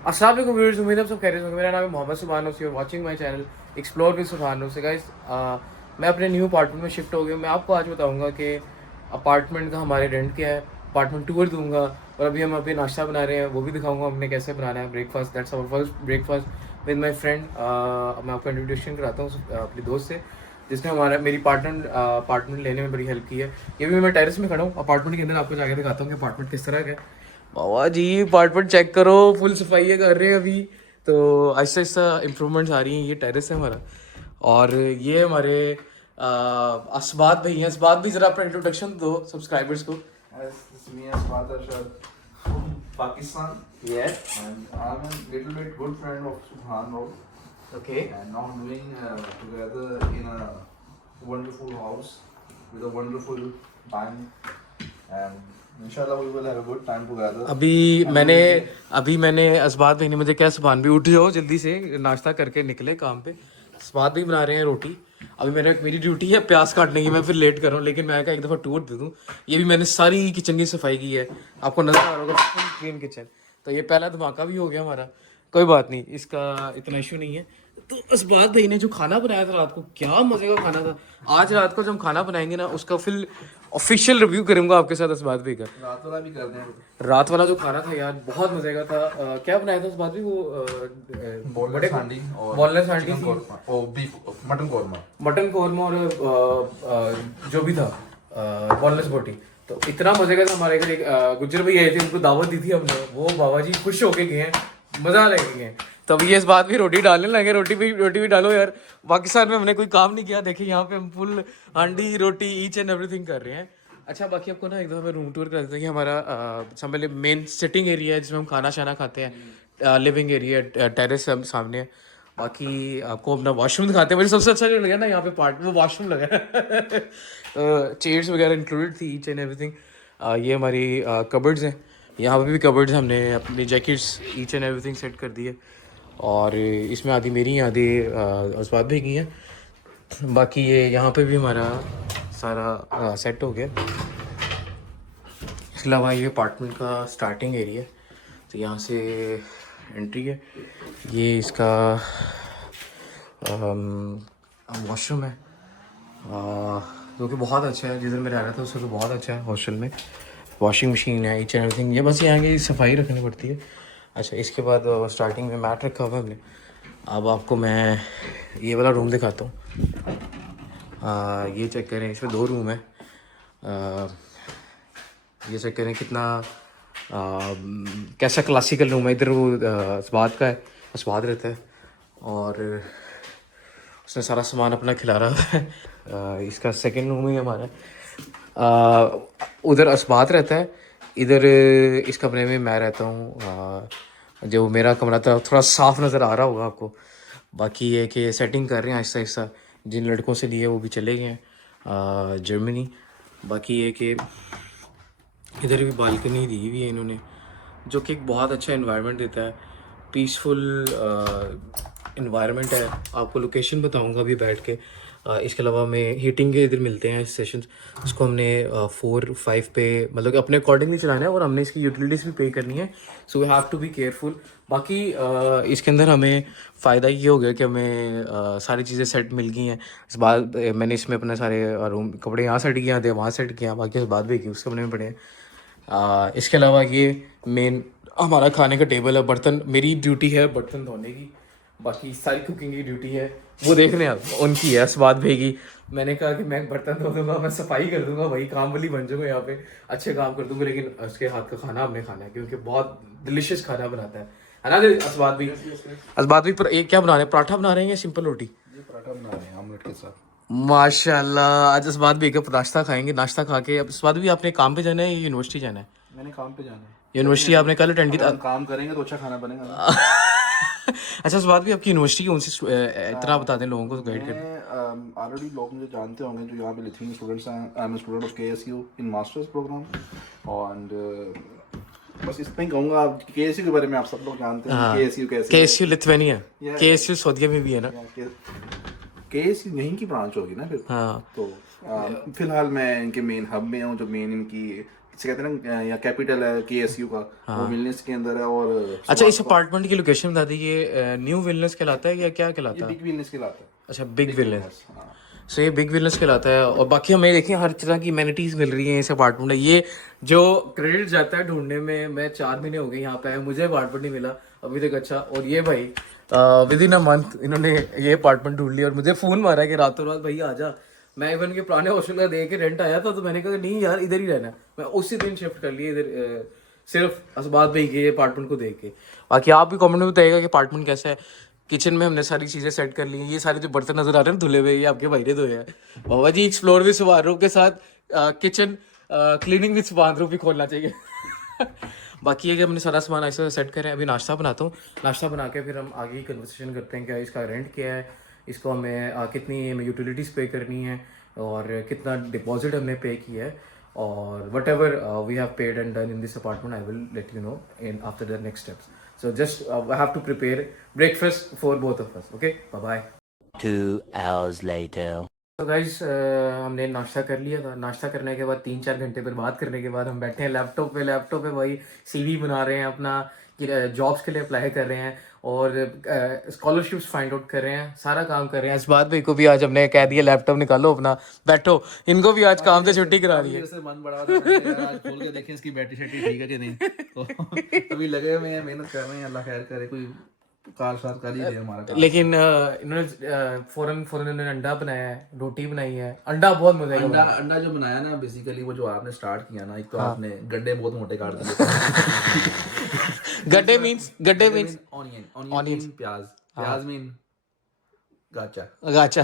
अस्सलाम वालेकुम व्यूअर्स, उम्मीद है आप सब खैरियत होंगे। मेरा नाम है Mohammad Subhan, you are watching my channel Explore with Subhan. So guys, मैं अपने न्यू अपार्टमेंट में शिफ्ट हो गया। मैं आपको आज बताऊंगा कि अपार्टमेंट का हमारे रेंट क्या है, अपार्टमेंट टूर दूंगा, और अभी नाश्ता बना रहे हैं, वो भी दिखाऊंगा हमने कैसे बनाना है breakfast. That's our first breakfast with my friend. मैं आपको इंट्रोडक्शन कराता हूँ अपने दोस्त से, जिसने मेरी अपार्टमेंट लेने में बड़ी हेल्प की है। ये भी मैं टेरेस में खड़ा हूँ अपार्टमेंट के अंदर, आपको जाके दिखाता हूँ कि अपार्टमेंट किस तरह का है। बाबा जी, अपार्टमेंट चेक करो, फुल सफाई कर रहे हैं अभी। तो आहिस्ता आहिस्ता इम्प्रूवमेंट्स आ रही हैं। ये टेरेस है हमारा, और ये हमारे असबात भाई हैं। असबात भी ज़रा अपना इंट्रोडक्शन दो सब्सक्राइबर्स को। As this is me as Father from Pakistan, ये and I'm a little bit good friend of Subhan Raul, okay. and now doing together in a wonderful house with a wonderful time, and inshallah we will have a good time together. अभी And मैंने we will अभी मैंने असबात भाई ने मुझे क्या, सुभान भी उठ जाओ जल्दी से, नाश्ता करके निकले काम पे। असबात भी बना रहे हैं रोटी। अभी मेरी ड्यूटी है प्याज काटने की, मैं फिर लेट कर रहा हूँ, लेकिन मैं क्या एक दफ़ा टूर दे दूँ। ये भी मैंने सारी किचन की सफाई की है, आपको नजर आ रहा होगा, फुल क्लीन किचन। तो ये पहला धमाका भी हो गया हमारा, कोई बात नहीं, इसका इतना इशू नहीं है। तो असबात भाई ने जो खाना बनाया था रात को, क्या मजे का खाना था। आज रात को जब हम खाना बनाएंगे ना, उसका फिर ऑफिशियल रिव्यू करूंगा आपके साथ असबात भाई का। रात वाला भी कर दें। रात वाला जो खाना था यार, बहुत मजे का था। क्या बनाया था उस बात भी, वो बोनलेस हांडी और बोनलेस हांडी चिकन थी, कौरमा और beef mutton korma. Mutton korma, और जो भी था बोनलेस बोटी। तो इतना मजे का था। हमारे घर एक गुज्जर भाई आए थे, उनको दावत दी थी हमने, वो बाबा जी खुश होके गए हैं, मजा लेके गए हैं। तो अभी ये इस बात भी रोटी डालने लगे। रोटी भी डालो यार, पाकिस्तान में हमने कोई काम नहीं किया। देखिए यहाँ पे हम फुल हांडी रोटी ईच एंड एवरीथिंग कर रहे हैं। अच्छा, बाकी आपको ना एक दफ़ा मैं रूम टूर कर देता हूँ कि हमारा समझ मेन सिटिंग एरिया है जिसमें हम खाना शाना खाते हैं। लिविंग एरिया, टेरेस सामने है। बाकी आपको अपना वॉशरूम दिखाते हैं। मुझे सबसे अच्छा जो लगा ना यहाँ पे पार्ट, वो वॉशरूम लगा है। तो चेयर्स वगैरह इंक्लूडेड थी, ईच एंड एवरीथिंग। ये हमारी कबर्ड्स हैं, यहाँ पे भी कबर्ड्स, हमने अपनी jackets each and everything set कर दी है। और इसमें आधी मेरी हैं, आधी अस्बात भी की हैं। बाकी ये यहाँ पे भी हमारा सारा सेट हो गया। इसके अलावा ये अपार्टमेंट का स्टार्टिंग एरिया है, तो यहाँ से एंट्री है। ये इसका वॉशरूम है, जो कि बहुत अच्छा है। जिधर मैं रह रहा था उससे तो बहुत अच्छा है। हॉस्टल में वॉशिंग मशीन है, ईच एंड एवरीथिंग। ये बस यहाँ की सफाई रखनी पड़ती है। अच्छा, इसके बाद स्टार्टिंग में मैट रखा हुआ है हमने। अब आपको मैं ये वाला रूम दिखाता हूँ। ये चेक करें, इसमें 2 रूम है। ये चेक करें कितना कैसा क्लासिकल रूम है। इधर वो स्वाद का है, स्वाद रहता है, और उसने सारा सामान अपना खिला रहा है। इसका सेकंड रूम ही हमारा है। उधर अस्बात रहता है, इधर इस कमरे में मैं रहता हूँ। जो मेरा कमरा था थोड़ा साफ नज़र आ रहा होगा आपको। बाकी ये कि सेटिंग कर रहे हैं आहिस्ता आहिस्ता। जिन लड़कों से लिए वो भी चले गए हैं जर्मनी। बाकी ये कि इधर भी बालकनी दी हुई है इन्होंने, जो कि एक बहुत अच्छा इन्वायरमेंट देता है। पीसफुल इन्वायरमेंट है। आपको लोकेशन बताऊंगा अभी बैठ के। इसके अलावा हमें हीटिंग के इधर मिलते हैं सेशंस। इसको हमने 4-5 पे मतलब कि अपने अकॉर्डिंगली चलाना है, और हमने इसकी यूटिलिटीज़ भी पे करनी है। So we have to be careful. बाकी इसके अंदर हमें फ़ायदा ये हो गया कि हमें सारी चीज़ें सेट मिल गई हैं। इस बात मैंने इसमें अपने सारे रूम कपड़े यहाँ सेट किए थे, वहाँ सेट किया, बाकी इस बात भी की उसके कमरे में पड़े हैं। इसके अलावा ये मेन हमारा खाने का टेबल है। बर्तन, मेरी ड्यूटी है बर्तन धोने की, बाकी सारी कुकिंग की ड्यूटी है वो देख लें आप, उनकी है स्वाद भेगी। मैंने कहा कि मैं बर्तन धो दूंगा, मैं सफाई कर दूंगा, वही काम वाली बन जाऊंगा यहाँ पे, अच्छे काम कर दूंगा, लेकिन उसके हाथ का खाना हमने खाना है क्योंकि बहुत डिलिशियस खाना बनाता है ना असबात भी। असबात भी पर एक क्या बना रहे हैं, पराठा बना रहे हैं या सिंपल रोटी? ये पराठा बना रहे हैं ऑमलेट के साथ। माशाल्लाह, आज असबात भी एक नाश्ता खाएंगे। नाश्ता खा के अब असबात भी आपने काम पे जाना है या यूनिवर्सिटी जाना है? मैंने काम पे जाना है। यूनिवर्सिटी आपने कल अटेंड की अगर था? हम काम करेंगे तो अच्छा खाना बनेगा ना। अच्छा, इस बात भी आपकी यूनिवर्सिटी कौन सी, इतना बता दें लोगों को गाइड कर। मैं ऑलरेडी लोग मुझे जानते होंगे जो यहाँ पे लिथुआनियन स्टूडेंट्स हैं। I am student of KSU in masters programme. और बस इतना ही कहूँगा। KSU के बारे में आप सब लोग जानते हैं। KSU कैसे केएसयू लिथुआनिया, केएसयू सऊदीया में भी है ना? KSU यहीं की ब्रांच होगी ना फिर। हाँ। तो फिलहाल मैं इनके मेन हब में हूँ, जो मेन इनकी इसे कहते हैं ना या कैपिटल है KSU का, वो विलनियस के अंदर है। और अच्छा, इस अपार्टमेंट की लोकेशन बता दी, ये न्यू विलनेस कहलाता है या क्या कहलाता है? बिग विलनियस कहलाता है। अच्छा, बिग विलनेस। विलनियस, हाँ। सो ये बिग विलनेस कहलाता है। और बाकी हमें देखिए हर तरह की अमेनिटीज़ मिल रही हैं इस अपार्टमेंट में। ये जो क्रेडिट जाता है ढूंढने में, मैं 4 महीने हो गए यहाँ पे आया, मुझे अपार्टमेंट नहीं मिला अभी तक। अच्छा, और ये भाई विद इन अ मंथ इन्होंने ये अपार्टमेंट ढूंढ लिया और मुझे फ़ोन मारा कि रातों रात भाई आ जा। मैं इवन के पुराने हॉस्टल का दे के रेंट आया था, तो मैंने कहा नहीं यार इधर ही रहना है। मैं उसी दिन शिफ्ट कर लिया इधर, सिर्फ असबाद भाई के अपार्टमेंट को देख के। बाकी आप भी कमेंट में बताइएगा कि अपार्टमेंट कैसा है। किचन में हमने सारी चीज़ें सेट कर ली हैं। ये सारे जो बर्तन नजर आ रहे हैं ना धुले हुए, ये आपके भाई ने धोए हैं। बाबा जी एक्सप्लोर विद सुबारू के साथ किचन क्लीनिंग विद सुबारू भी खोलना चाहिए। बाकी ये कि हमने सारा सामान ऐसे सेट करें। अभी नाश्ता बनाता हूँ, नाश्ता बना के फिर हम आगे की कन्वर्सेशन करते हैं। क्या इसका रेंट क्या है, इसको हमें कितनी हमें यूटिलिटीज़ पे करनी है, और कितना डिपॉजिट हमने पे किया है, और whatever we have paid and done in this apartment I will let you know in after the next steps. So just I have to prepare breakfast for both of us. Okay, bye bye. 2 hours later. तो guys हमने नाश्ता कर लिया था। नाश्ता करने के बाद 3-4 घंटे पर बात करने के बाद हम बैठे हैं लैपटॉप पे भाई CV बना रहे हैं अपना, जॉब्स के लिए अप्लाई कर रहे हैं, और स्कॉलरशिप्स फाइंड आउट कर रहे हैं, सारा काम कर रहे हैं। इस बात भाई को भी आज हमने कह दिया लैपटॉप निकालो अपना, बैठो। इनको भी आज काम से छुट्टी करा दी है। मन बड़ा था, मैंने कहा यार खोल के देखें इसकी बैटरी शैटरी ठीक है कि नहीं। तो अभी लगे हुए हैं, मेहनत कर रहे हैं, अल्लाह खैर करे, कोई कार शार कर ही दे हमारा काम। लेकिन इन्होंने फौरन इन्होंने अंडा बनाया है, रोटी बनाई है। अंडा बहुत मजा आएगा। अंडा जो बनाया ना, बेसिकली वो जो आपने स्टार्ट किया ना, एक तो आपने गड्ढे बहुत मोटे काट दिए। गड्ढे मींस ऑनियन प्याज मीन गाचा गाचा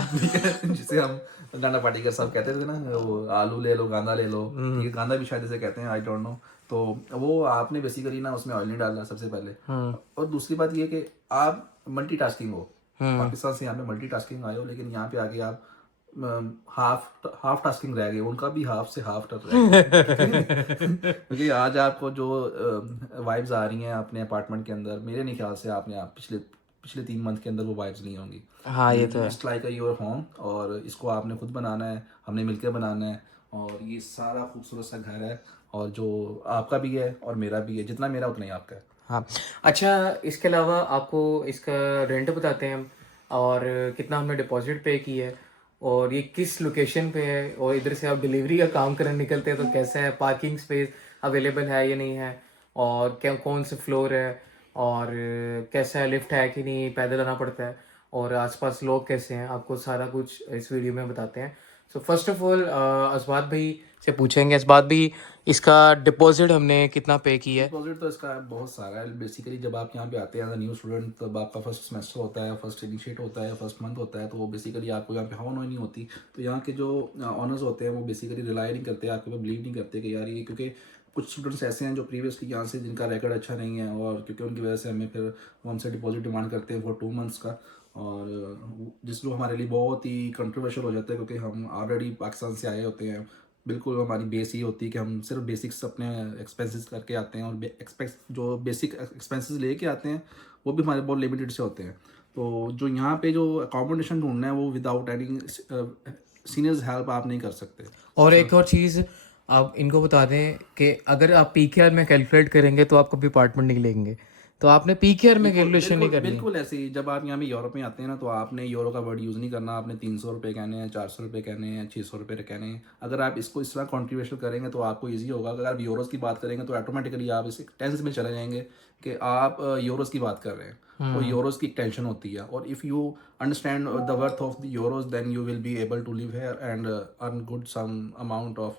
जिसे हम गांदा पार्टी का सब कहते थे ना, वो आलू ले लो, गांदा ले लो, ठीक है, गांदा भी शायद इसे कहते हैं, आई डोंट नो। तो वो आपने बेसिकली ना उसमें ऑयल नहीं डाला सबसे पहले, और दूसरी बात ये कि आप मल्टीटास्किंग हो। पाकिस्तान से यहाँ पे मल्टीटास्किंग आए हो, लेकिन यहाँ पे आके आप हाफ टास्किंग रह गए, उनका भी हाफ से हाफ टफ रह गए। क्योंकि आज आपको जो वाइब्स आ रही हैं अपने अपार्टमेंट के अंदर, मेरे नहीं ख्याल से आपने पिछले 3 मंथ के अंदर वो वाइब्स नहीं होंगी। हाँ, ये तो है। इट्स लाइक योर होम, और इसको आपने खुद बनाना है, हमने मिलकर बनाना है, और ये सारा खूबसूरत सा घर है, और जो आपका भी है और मेरा भी है, जितना मेरा उतना ही आपका है। हाँ, अच्छा, इसके अलावा आपको इसका रेंट बताते हैं हम, और कितना हमने डिपॉजिट पे किया है, और ये किस लोकेशन पे है, और इधर से आप डिलीवरी का काम करने निकलते हैं तो कैसा है, पार्किंग स्पेस अवेलेबल है या नहीं है, और क्या कौन से फ्लोर है, और कैसा है, लिफ्ट है कि नहीं, पैदल आना पड़ता है, और आसपास लोग कैसे हैं, आपको सारा कुछ इस वीडियो में बताते हैं। सो फर्स्ट ऑफ ऑल असबात भाई से पूछेंगे। असबात भाई, इसका डिपॉजिट हमने कितना पे किया है? डिपॉजिट तो इसका बहुत सारा है। बेसिकली जब आप यहाँ पे आते हैं एज न्यू स्टूडेंट, तब आपका फर्स्ट सेमेस्टर होता है, फर्स्ट इनिशिएट होता है, फर्स्ट मंथ होता है, तो वो बेसिकली आपको यहाँ पे हवा नहीं होती। तो यहाँ के जो ऑनर्स होते हैं वो बेसिकली रिलाई नहीं करते, आपके ऊपर बिलीव नहीं करते कि यार ये, क्योंकि कुछ स्टूडेंट्स ऐसे हैं जो प्रीवियसली यहाँ से जिनका रिकॉर्ड अच्छा नहीं है, और क्योंकि उनकी वजह से हमें फिर वो हमसे डिपॉजिट डिमांड करते हैं फॉर 2 मंथ्स का, और जिसको हमारे लिए बहुत ही कंट्रोवर्शियल हो जाता है, क्योंकि हम ऑलरेडी पाकिस्तान से आए होते हैं। बिल्कुल हमारी बेस ये होती है कि हम सिर्फ बेसिक्स अपने एक्सपेंसेस करके आते हैं, और जो बेसिक एक्सपेंसेस लेके आते हैं वो भी हमारे बहुत लिमिटेड से होते हैं। तो जो यहाँ पे जो अकोमोडेशन ढूंढना है वो विदाउट एनी सीनियर्स हेल्प आप नहीं कर सकते। और एक और चीज़ आप इनको बता दें कि अगर आप PKR में कैलकुलेट करेंगे तो आप कभी अपार्टमेंट नहीं लेंगे, तो आपने PKR में कैलकुलेशन नहीं करनी। बिल्कुल ऐसे ही जब आप यहाँ पे यूरोप में आते हैं ना, तो आपने यूरो का वर्ड यूज़ नहीं करना, आपने 300 रुपये कहने हैं, 400 रुपये कहने हैं, 600 रुपये कहने हैं। अगर आप इसको इस तरह कॉन्ट्रीब्यूशन करेंगे तो आपको ईजी होगा। अगर आप यूरोस की बात करेंगे तो ऑटोमेटिकली आप इस टेंस में चले जाएंगे कि आप यूरोस की बात कर रहे हैं, और यूरोस की एक टेंशन होती है। और if you understand the worth of the euros, then you will be able to live here and earn good some amount of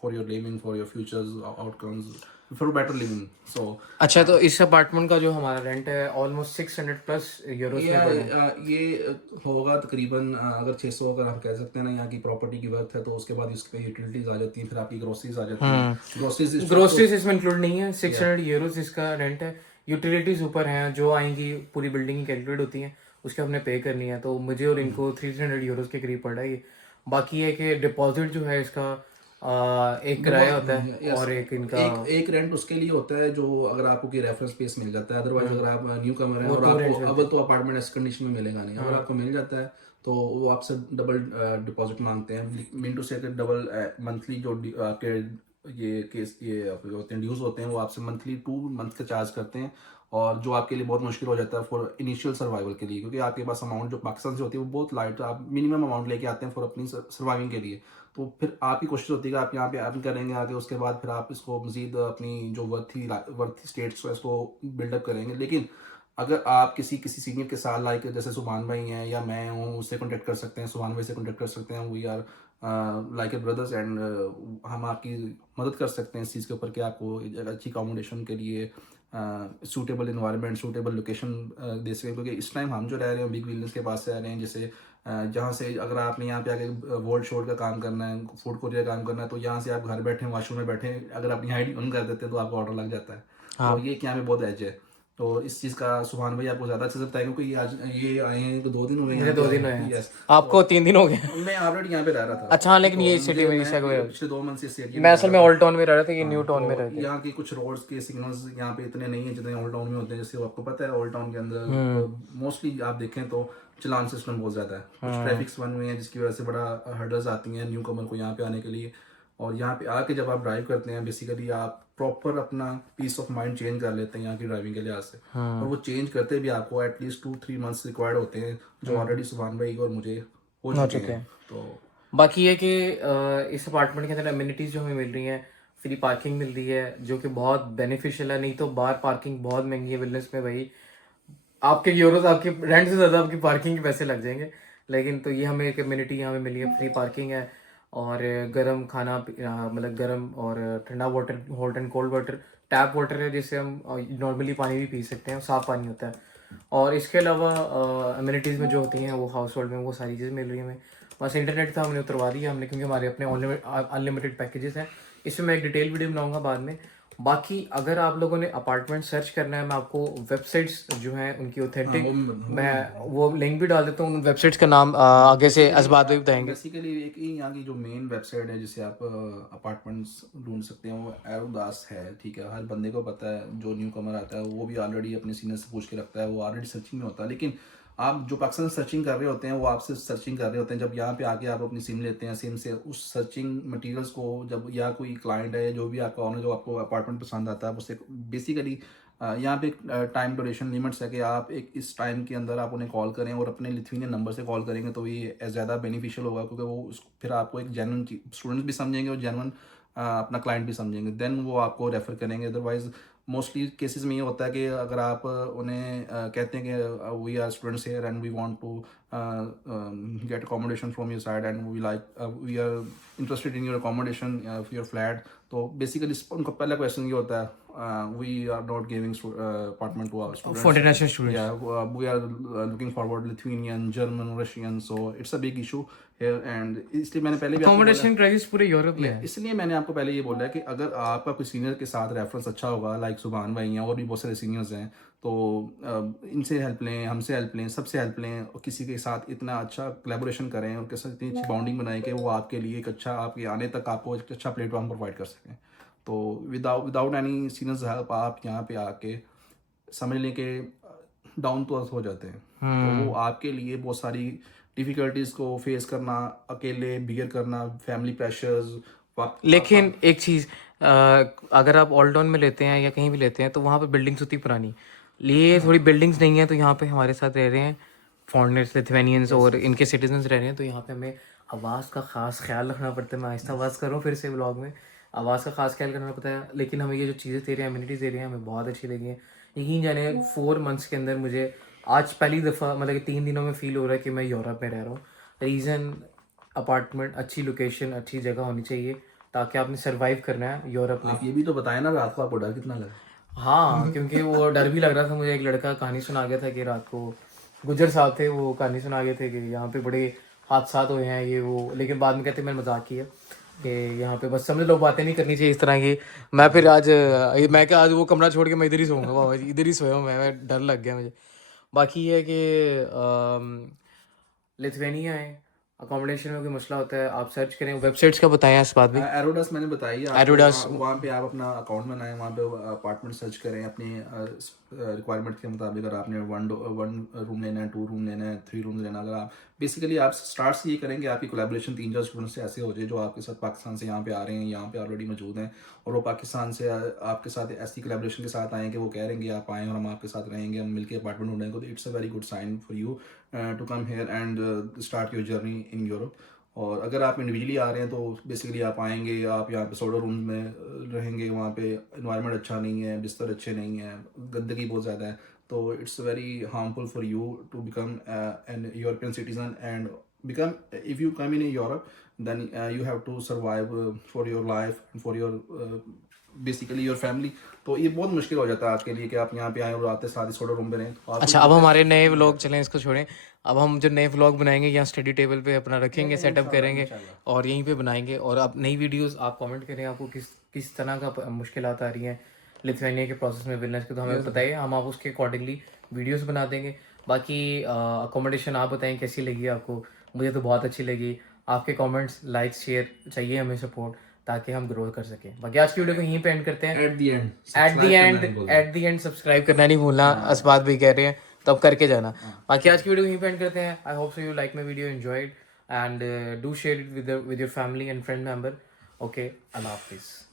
for your living, for your futures outcomes, for better living. So अच्छा, तो इस apartment का जो हमारा rent है almost 600 plus euro में पड़ रहा है। ये होगा तकरीबन, अगर 600 अगर आप कह सकते हैं ना, यहाँ की प्रॉपर्टी की वर्थ है, तो उसके बाद इसके यूटिलिटीज आ जाती हैं, फिर आपकी ग्रोसरीज आ जाती हैं। ग्रोसरीज इसमें इंक्लूड नहीं है। 600 यूरोस इसका रेंट है। यूटिलिटीज ऊपर हैं जो आएंगी, पूरी बिल्डिंग की कैलकुलेट होती हैं, उसके हमने पे करनी है। तो मुझे और इनको 300 यूरोस के करीब पड़ रहा है ये। बाकी है कि डिपॉजिट जो है इसका एक किराया होता है, और एक इनका एक रेंट उसके लिए होता है जो अगर आपको की रेफरेंस स्पेस मिल जाता है। अदरवाइज अगर आप न्यू कमर हैं और आपको अव्वल तो अपार्टमेंट इस कंडीशन में मिलेगा नहीं, अगर आपको मिल जाता है तो वो आपसे डबल डिपॉजिट मांगते हैं। मीन टू से डबल मंथली जो आपके ये केस ये आपके होते हैं ड्यूज होते हैं, वो आपसे मंथली 2 मंथ का चार्ज करते हैं, और जो आपके लिए बहुत मुश्किल हो जाता है फॉर इनिशियल सर्वाइवल के लिए, क्योंकि आपके पास अमाउंट जो पाकिस्तान से होती है वो बहुत लाइट, आप मिनिमम अमाउंट लेके आते हैं फॉर अपनी सर्वाइविंग के लिए। तो फिर आपकी कोशिश होती है कि आप यहाँ पे अर्न करेंगे आगे, उसके बाद फिर आप इसको मजीद अपनी जो वर्थी स्टेट्स है इसको बिल्डअप करेंगे। लेकिन अगर आप किसी सीनियर के साथ, लाइक जैसे सुभान भाई हैं या मैं हूँ, उससे कॉन्टेक्ट कर सकते हैं, सुभान भाई से कॉन्टेक्ट कर सकते हैं, we are like a brothers, and हम आपकी मदद कर सकते हैं इस चीज़ के ऊपर कि आपको एक अच्छी अकोमोडेशन के लिए सूटेबल इन्वायरमेंट, सूटेबल लोकेशन दे सकें। क्योंकि इस टाइम हम जो रह रहे हैं बिग विलेज के पास रह रहे हैं, जैसे जहाँ से अगर आपने यहाँ पे आके वोल्ट शोल्ड का काम करना है, फूड कोरियर का काम करना है, तो यहाँ से आप घर बैठे वॉशरूम में बैठे अगर अपनी आईडी ऑन कर देते हैं तो आपको ऑर्डर लग जाता है। तो ये क्या में बहुत एज है। तो इस चीज़ का सुभान भाई आपको ज़्यादा अच्छे से बताएंगे, क्योंकि आज ये आए हैं तो 2 दिन हुए हैं। मुझे 2 दिन हुए हैं। यस, आपको 3 दिन हो गए। मैं ऑलरेडी यहाँ पे रह रहा था। अच्छा हाँ, लेकिन तो ये सिटी में मैं पिछले 2 मंथ से सिटी मैं असल में ओल्ड टाउन में रह रहा था, ये न्यू टाउन में रहते हैं। यहाँ की कुछ रोड्स के सिग्नल्स यहाँ पे इतने नहीं है जितने ओल्ड टाउन में होते हैं। जैसे आपको पता है ओल्ड टाउन के अंदर मोस्टली आप देखें तो चलान सिस्टम बहुत ज़्यादा है, कुछ ट्रैफिक्स बन हुए हैं जिसकी वजह से बड़ा हर्डल्स आती हैं न्यू कमर को यहाँ पे आने के लिए। और यहाँ पे आके जब आप ड्राइव करते हैं बेसिकली आप प्रॉपर अपना पीस ऑफ माइंड चेंज कर लेते हैं यहाँ की ड्राइविंग के लिहाज से। और वो चेंज करते भी आपको एटलीस्ट 2-3 मंथ्स रिक्वायर्ड होते हैं, जो ऑलरेडी सुभान भाई और मुझे हो चुके हैं। तो बाकी ये कि इस अपार्टमेंट के अंदर अम्यूनिटीज़ जो हमें मिल रही हैं, फ्री पार्किंग मिल रही है जो कि बहुत बेनिफिशियल है। नहीं तो बाहर पार्किंग बहुत महंगी है विलेज में भाई, आपके यूरोज आपके रेंट से ज़्यादा आपकी पार्किंग के पैसे लग जाएंगे। लेकिन तो ये हमें एक कम्युनिटी यहाँ पे मिली है, फ्री पार्किंग है, और गर्म खाना मतलब गर्म और ठंडा water, hot and cold water, tap water है जिससे हम नॉर्मली पानी भी पी सकते हैं, साफ़ पानी होता है। और इसके अलावा अम्यूनिटीज़ में जो होती हैं वो हाउस होल्ड में वो सारी चीज़ें मिल रही हैं हमें। बस इंटरनेट था हमने उतरवा दिया हमने, क्योंकि हमारे अपने अनलिमिटेड पैकेजेस हैं। इसमें मैं एक डिटेल वीडियो बनाऊंगा बाद में। बाकी अगर आप लोगों ने अपार्टमेंट सर्च करना है, मैं आपको वेबसाइट्स जो हैं उनकी ऑथेंटिक मैं वो लिंक भी डाल देता हूँ। उन वेबसाइट्स का नाम आगे से असबाद भी बताएंगे। बेसिकली एक ही यहाँ की जो मेन वेबसाइट है जिससे आप अपार्टमेंट्स ढूंढ सकते हैं वो एरोदास है, ठीक है। हर बंदे को पता है, जो न्यू कमर आता है वो भी ऑलरेडी अपने सीनियर से पूछ के रखता है, वो ऑलरेडी सर्चिंग में होता है। लेकिन आप जो पाकिस्तान सर्चिंग कर रहे होते हैं वो आपसे सर्चिंग कर रहे होते हैं, जब यहाँ पे आके आप अपनी सिम लेते हैं, सिम से उस सर्चिंग मटेरियल्स को जब या कोई क्लाइंट है जो भी आपका ऑनर जो आपको अपार्टमेंट पसंद आता है उससे बेसिकली यहाँ पे टाइम ड्यूरेशन लिमिट्स है कि आप एक इस टाइम के अंदर आप उन्हें कॉल करें, और अपने लिथुआनियन नंबर से कॉल करेंगे तो ये ज़्यादा बेनिफिशियल होगा, क्योंकि वो फिर आपको एक जेन्युइन स्टूडेंट भी समझेंगे और जेन्युइन अपना क्लाइंट भी समझेंगे, देन वो आपको रेफ़र करेंगे। अदरवाइज मोस्टली केसेस में ये होता है कि अगर आप उन्हें कहते हैं कि we are students here and we want to get accommodation from your side and we are interested in your accommodation your flat, तो बेसिकली उनका पहला क्वेश्चन ये होता है we are not giving apartment to our students For international students. yeah we are looking forward Lithuanian, German, Russian, so it's a big issue here। and इसलिए मैंने पहले भी अकोमोडेशन क्राइसिस पूरे यूरोप में है। इसलिए मैंने आपको पहले ये बोला है कि अगर आपका कोई सीनियर के साथ रेफरेंस अच्छा होगा, लाइक सुभान भाई हैं और भी बहुत सारे सीनियर्स हैं, तो इनसे हेल्प लें, हमसे हेल्प लें, सबसे हेल्प लें, और किसी के साथ इतना अच्छा कोलैबोरेशन करें और किसी इतनी अच्छी बॉन्डिंग बनाएं कि वो आपके लिए एक अच्छा, आपके आने तक आपको एक अच्छा प्लेटफॉर्म प्रोवाइड कर सकें। तो विदाउट एनी सीनियर्स हेल्प आप यहाँ पे आके समझ लें कि डाउन टू अर्थ हो जाते हैं। तो वो आपके लिए बहुत सारी डिफ़िकल्टीज़ को फेस करना, अकेले बियर करना, फैमिली प्रेशर्स। लेकिन एक चीज़, अगर आप ओल्ड टाउन में लेते हैं या कहीं भी लेते हैं तो वहाँ पे बिल्डिंग्स होती पुरानी, ये थोड़ी बिल्डिंग्स नहीं है, तो यहाँ पे हमारे साथ रह रहे हैं फॉरेनर्स, लिथुआनियंस और इनके सिटीजन्स रह रहे हैं, तो यहाँ पे हमें आवाज़ का ख़ास ख्याल रखना पड़ता है। मैं आहिस्ता आवाज़ कर रहा हूँ फिर से व्लॉग में, आवाज़ का खास ख्याल करना पड़ता है। लेकिन हमें ये जो चीज़ें दे रहे हैं, अम्यूनिटीज़ दे रहे हैं, हमें बहुत अच्छी लगी हैं। यकीन जाने 4 मंथ्स के अंदर मुझे आज पहली दफ़ा मतलब कि 3 दिनों में फ़ील हो रहा है कि मैं यूरोप में रह रहा हूँ। रीज़न अपार्टमेंट, अच्छी लोकेशन, अच्छी जगह होनी चाहिए ताकि आपने सर्वाइव करना है यूरोप में। आप ये भी तो बताएं ना रात को आपको डर कितना लगा। हाँ, क्योंकि वो डर भी लग रहा था मुझे। एक लड़का कहानी सुना गया था कि रात को गुजर साहब थे, वो कहानी सुना गए थे कि यहाँ पे बड़े हादसा हुए हैं ये वो, लेकिन बाद में कहते मैंने मजाक किया कि यहाँ पे बस समझ लो बातें नहीं करनी चाहिए इस तरह की। मैं फिर आज मैं क्या आज वो कमरा छोड़ के मैं इधर ही सोऊंगा बाबा जी, इधर ही सोया हूँ मैं, डर लग गया मुझे। बाकी ये है कि लिथुआनिया है, अकोमोडेशन में कोई मसला होता है आप सर्च करें। वेबसाइट्स का बताएं इस बात में। एरोडस मैंने बताई है, एरोडस वहाँ पे आप अपना अकाउंट बनाएं, वहाँ पे अपार्टमेंट सर्च करें, अपने रिक्वायरमेंट के मुताबिक अगर आपने वन रूम लेना है, 2 रूम लेना है, 3 रूम लेना है, अगर आप बेसिकली आप स्टार्ट से ये करेंगे आपकी कोलैबोरेशन 3-4 स्टूडेंट्स से ऐसे हो जाए जो आपके साथ पाकिस्तान से यहाँ पे आ रहे हैं, यहाँ पे ऑलरेडी मौजूद हैं और वो पाकिस्तान से आपके साथ ऐसी कोलैबोरेशन के साथ आएँ कि वो कह रहे हैं कि आप आएँ और हम आपके साथ रहेंगे, हम मिलकर अपार्टमेंट ढूंढेंगे, तो it's a very good sign for you to come here and start your journey in Europe. और अगर आप इंडिविजुअली आ रहे हैं तो बेसिकली आप आएंगे, आप यहाँ पे सोडो रूम में रहेंगे, वहाँ पे इन्वायरमेंट अच्छा नहीं है, बिस्तर अच्छे नहीं है, गंदगी बहुत ज़्यादा है, तो it's very harmful for you to become an European citizen and become if you come in Europe then you have to survive for your life and for your basically your family। तो ये बहुत मुश्किल हो जाता है आपके लिए कि आप यहाँ पे आए और आते साथ ही सोडो रूम पे रहें। तो आप अच्छा, अब हमारे नए व्लॉग चलें, इसको छोड़ें। अब हम जो नए व्लॉग बनाएंगे यहाँ स्टडी टेबल पे अपना रखेंगे, सेटअप करेंगे और यहीं पे बनाएंगे। और अब नई वीडियोस आप कमेंट करें आपको किस तरह का मुश्किलात आ रही हैं लिथुआनिया के प्रोसेस में विलनेस के, तो हमें बताइए, हम आप उसके अकॉर्डिंगली वीडियोस बना देंगे। बाकी अकोमोडेशन आप बताएं कैसी लगी आपको, मुझे तो बहुत अच्छी लगी। आपके कमेंट्स, लाइक्स, शेयर चाहिए हमें सपोर्ट, ताकि हम ग्रो कर सकें। बाकी आज की वीडियो को यहीं पे एंड करते हैं। एट द एंड सब्सक्राइब करना नहीं भूलना, असबात भी कह रहे हैं, तो अब करके जाना। बाकी आज की वीडियो को यहीं पे एंड करते हैं। I hope so you like my video, enjoyed, and do share it with your family and friend member. Okay, अल्लाह हाफिज़।